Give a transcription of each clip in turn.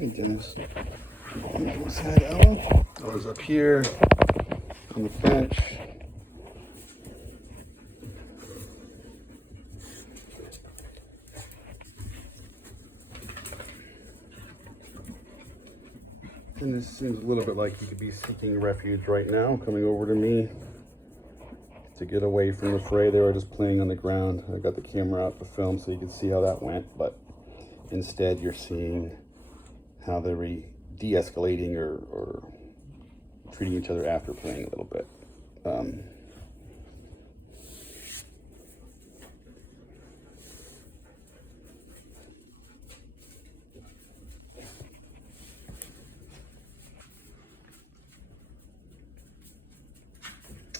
Hey, Dennis. What's that, Ella? Ella's up here on the bench. And this seems a little bit like he could be seeking refuge right now, coming over to me to get away from the fray. They were just playing on the ground. I got the camera out to film so you can see how that went, but instead you're seeing how they're de-escalating or treating each other after playing a little bit.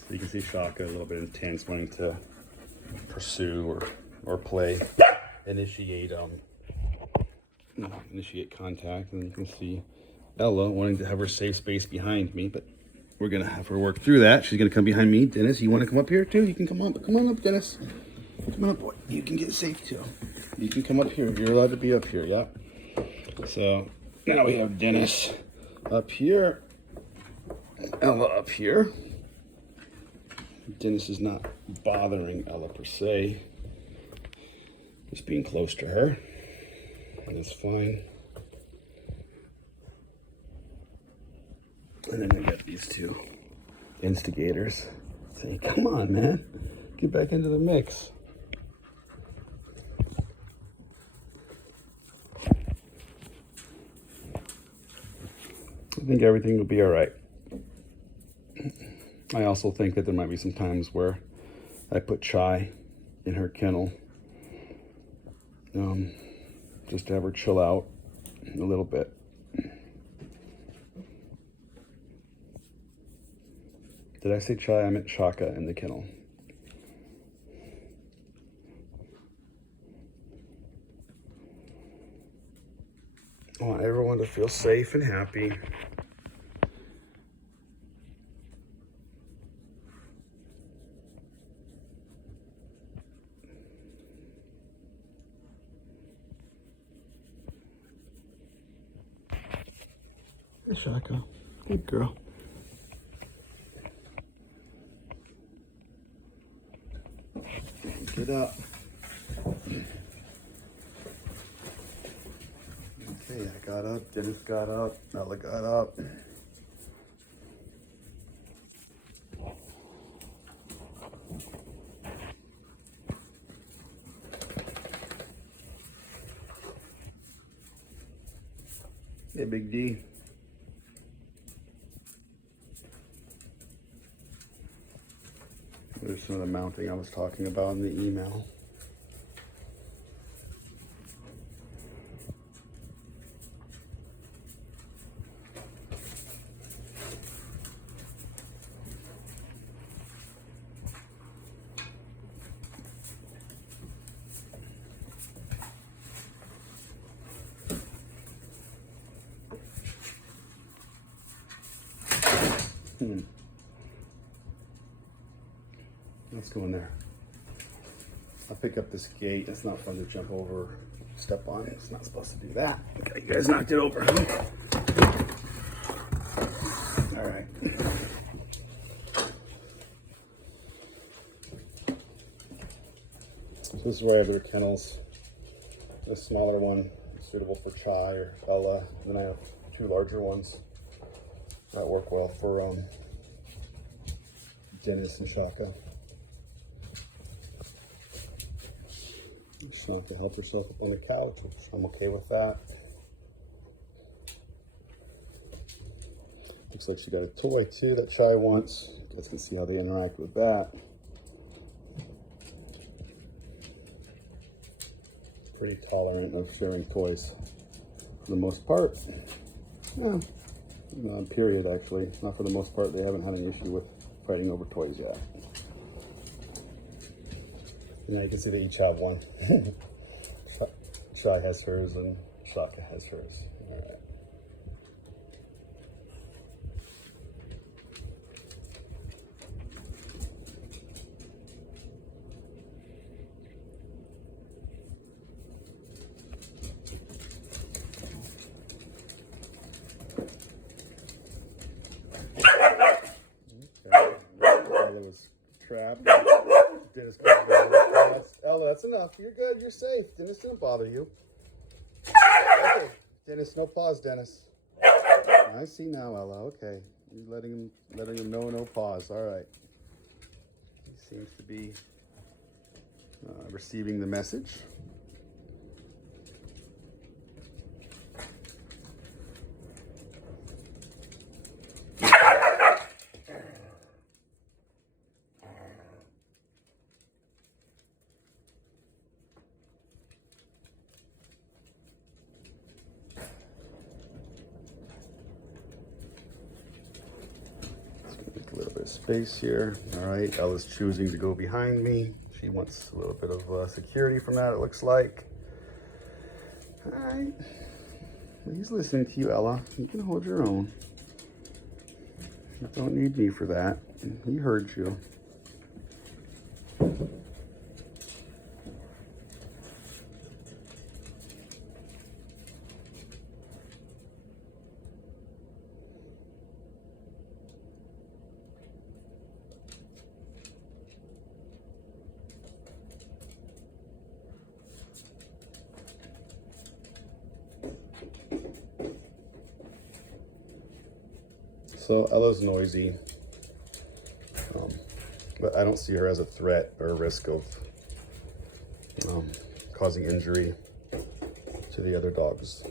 You can see Shaka a little bit intense, wanting to pursue or play, initiate contact, and you can see Ella wanting to have her safe space behind me, but we're gonna have her work through that. She's gonna come behind me. Dennis, you want to come up here too? You can come on up, Dennis. Come on up, boy. You can get safe too. You can come up here. You're allowed to be up here. Yeah. So now we have Dennis up here, Ella up here. Dennis is not bothering Ella per se, just being close to her, and it's fine. And then I got these two instigators saying, come on, man, get back into the mix. I think everything will be all right. I also think that there might be some times where I put Chai in her kennel, just to have her chill out a little bit. Did I say Chai? I meant Shaka in the kennel. I want everyone to feel safe and happy. Hey, Shaka. Good girl. Get up. Okay, I got up. Dennis got up. Ella got up. Hey, Big D. There's some of the mounting I was talking about in the email. Let's go in there. I'll pick up this gate. It's not fun to jump over, step on it. It's not supposed to do that. Okay, you guys knocked it over, huh? All right. So this is where I have their kennels. The smaller one is suitable for Chai or Ella. Then I have two larger ones that work well for Dennis and Shaka. Shaka help herself up on the couch, which I'm okay with that. Looks like she got a toy too that Chai wants. You guys can see how they interact with that. Pretty tolerant of sharing toys for the most part. Yeah, period actually. Not for the most part. They haven't had an issue with fighting over toys yet. Now you can see they each have one. Chai has hers and Shaka has hers. All right. Ella, that's enough. You're good. You're safe. Dennis didn't bother you. Okay. Dennis, no paws, Dennis. I see now, Ella. Okay. You're letting him know no paws. All right. He seems to be receiving the message. Make a little bit of space here. All right, Ella's choosing to go behind me. She wants a little bit of security from that, it looks like. All right. He's listening to you, Ella. You can hold your own. You don't need me for that. He heard you. So Ella's noisy, but I don't see her as a threat or a risk of causing injury to the other dogs.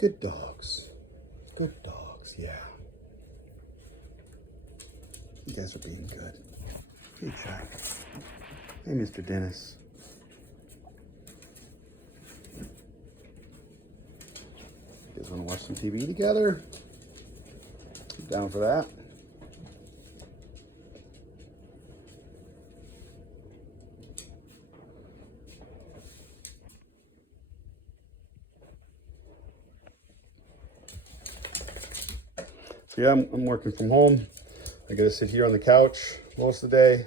Good dogs. Good dogs, yeah. You guys are being good. Hey, Jack. Hey, Mr. Dennis. You guys want to watch some TV together? I'm down for that. So yeah, I'm working from home. I get to sit here on the couch most of the day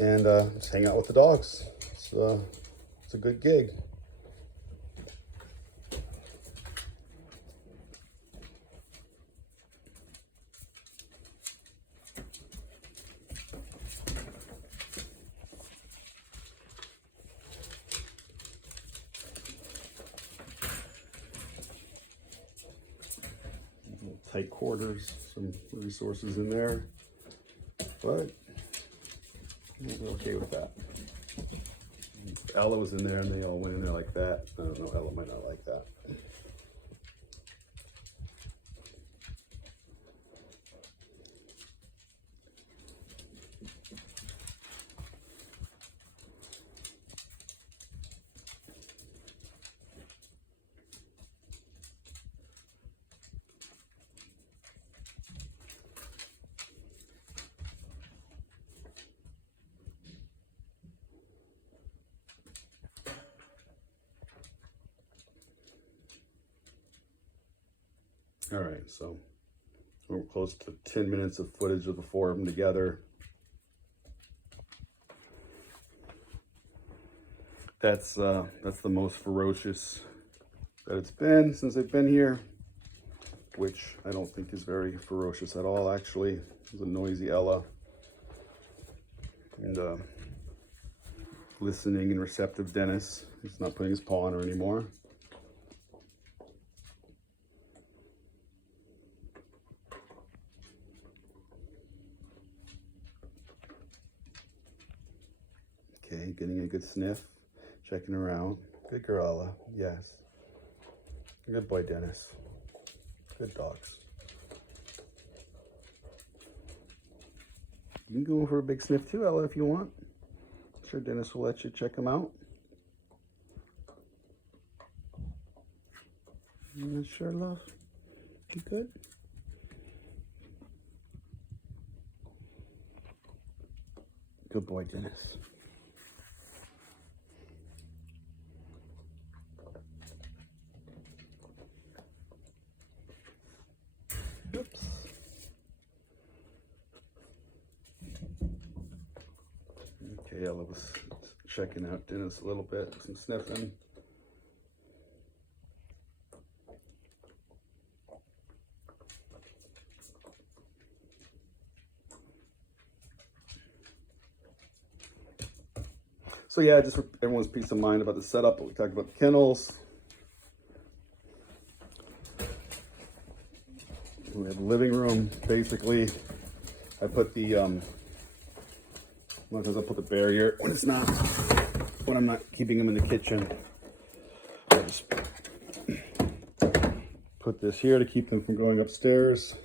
and just hang out with the dogs. It's a good gig. Tight quarters, some resources in there, but I'm okay with that. Ella was in there and they all went in there like that. I don't know, Ella might not like that. All right, so we're close to 10 minutes of footage of the four of them together. That's the most ferocious that it's been since I've been here, which I don't think is very ferocious at all, actually. It's a noisy Ella. And listening and receptive Dennis. He's not putting his paw on her anymore. Okay, getting a good sniff, checking around. Good girl, Ella. Yes. Good boy, Dennis. Good dogs. You can go for a big sniff too, Ella, if you want. I'm sure Dennis will let you check them out. I'm not sure, love. You good? Good boy, Dennis. Ayla was checking out Dennis a little bit, some sniffing. So yeah, just for everyone's peace of mind about the setup, we talked about the kennels. We have the living room. Basically, I put the sometimes I put the barrier when I'm not keeping them in the kitchen. I just put this here to keep them from going upstairs.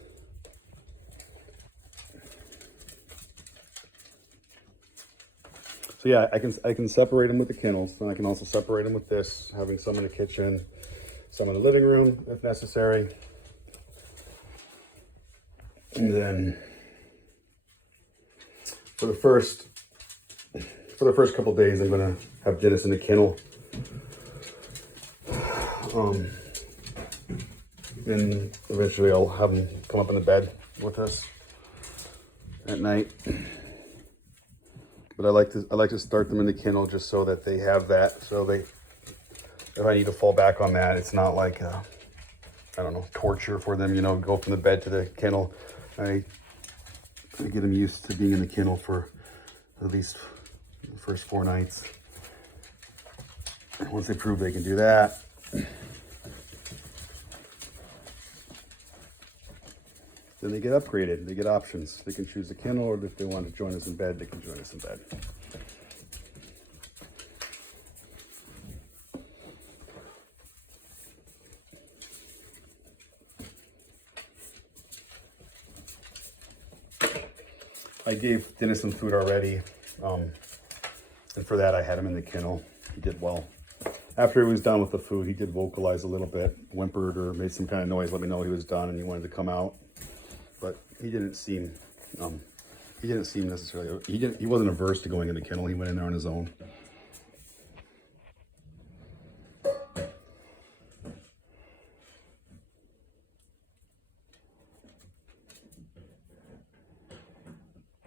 So yeah, I can separate them with the kennels, and I can also separate them with this, having some in the kitchen, some in the living room if necessary. And then for the first couple days, I'm gonna have Dennis in the kennel. And eventually I'll have him come up in the bed with us at night. But I like to start them in the kennel just so that they have that. So if I need to fall back on that, it's not like I don't know, torture for them. You know, go from the bed to the kennel. I get them used to being in the kennel for at least the first 4 nights. And once they prove they can do that, then they get upgraded. They get options. They can choose the kennel, or if they want to join us in bed, they can join us in bed. I gave Dennis some food already, and for that I had him in the kennel. He did well. After he was done with the food, he did vocalize a little bit, whimpered or made some kind of noise, let me know he was done and he wanted to come out. But he didn't seem necessarily, he wasn't averse to going in the kennel. He went in there on his own.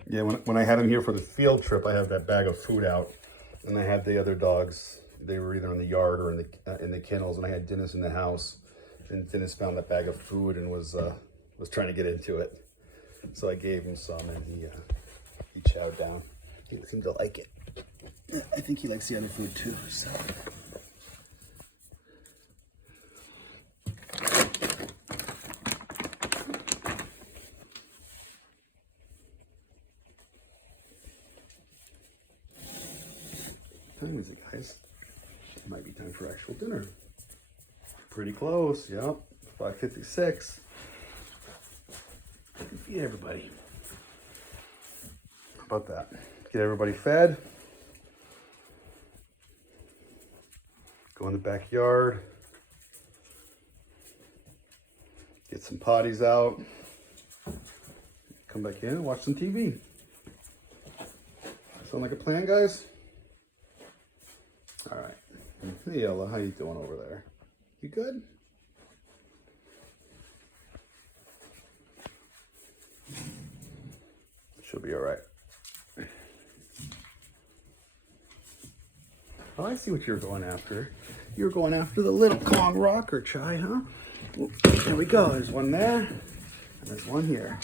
Yeah, when I had him here for the field trip, I had that bag of food out, and I had the other dogs. They were either in the yard or in the kennels, and I had Dennis in the house. And Dennis found that bag of food and was trying to get into it. So I gave him some, and he chowed down. He seemed to like it. Yeah, I think he likes the other food too. So. What time is it, guys? It might be time for actual dinner. Pretty close, yep. 5:56. I can feed everybody. How about that? Get everybody fed. Go in the backyard. Get some potties out. Come back in and watch some TV. Sound like a plan, guys? All right. Hey, Ella, how you doing over there? You good? She'll be all right. Oh, I see what you're going after. You're going after the little Kong rocker, Chai, huh? Well, there we go. There's one there, and there's one here.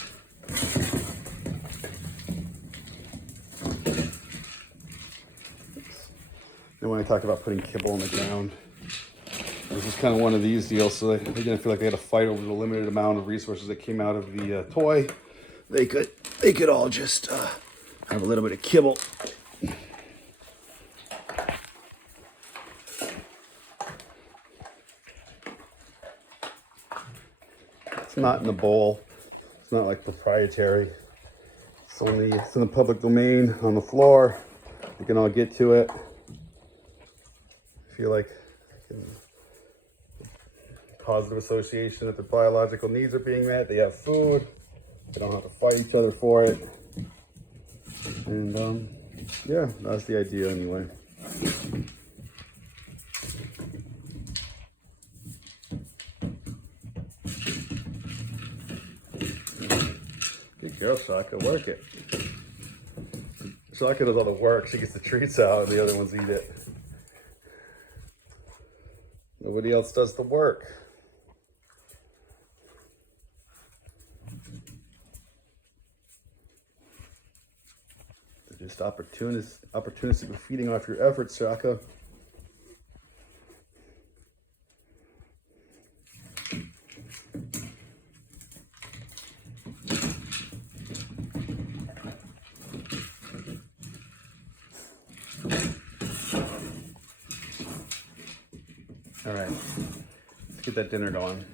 And when I talked about putting kibble on the ground, this is kind of one of these deals. So they didn't feel like they had to fight over the limited amount of resources that came out of the toy. They could all just have a little bit of kibble. It's not in the bowl. It's not like proprietary. It's in the public domain on the floor. You can all get to it. Feel like positive association that their biological needs are being met. They have food. They don't have to fight each other for it. And yeah, that's the idea anyway. Good girl, Sokka. Work it. Shaka does all the work. She gets the treats out, and the other ones eat it. Nobody else does the work. They're just opportunistic feeding off your efforts, Shaka. All right, let's get that dinner going.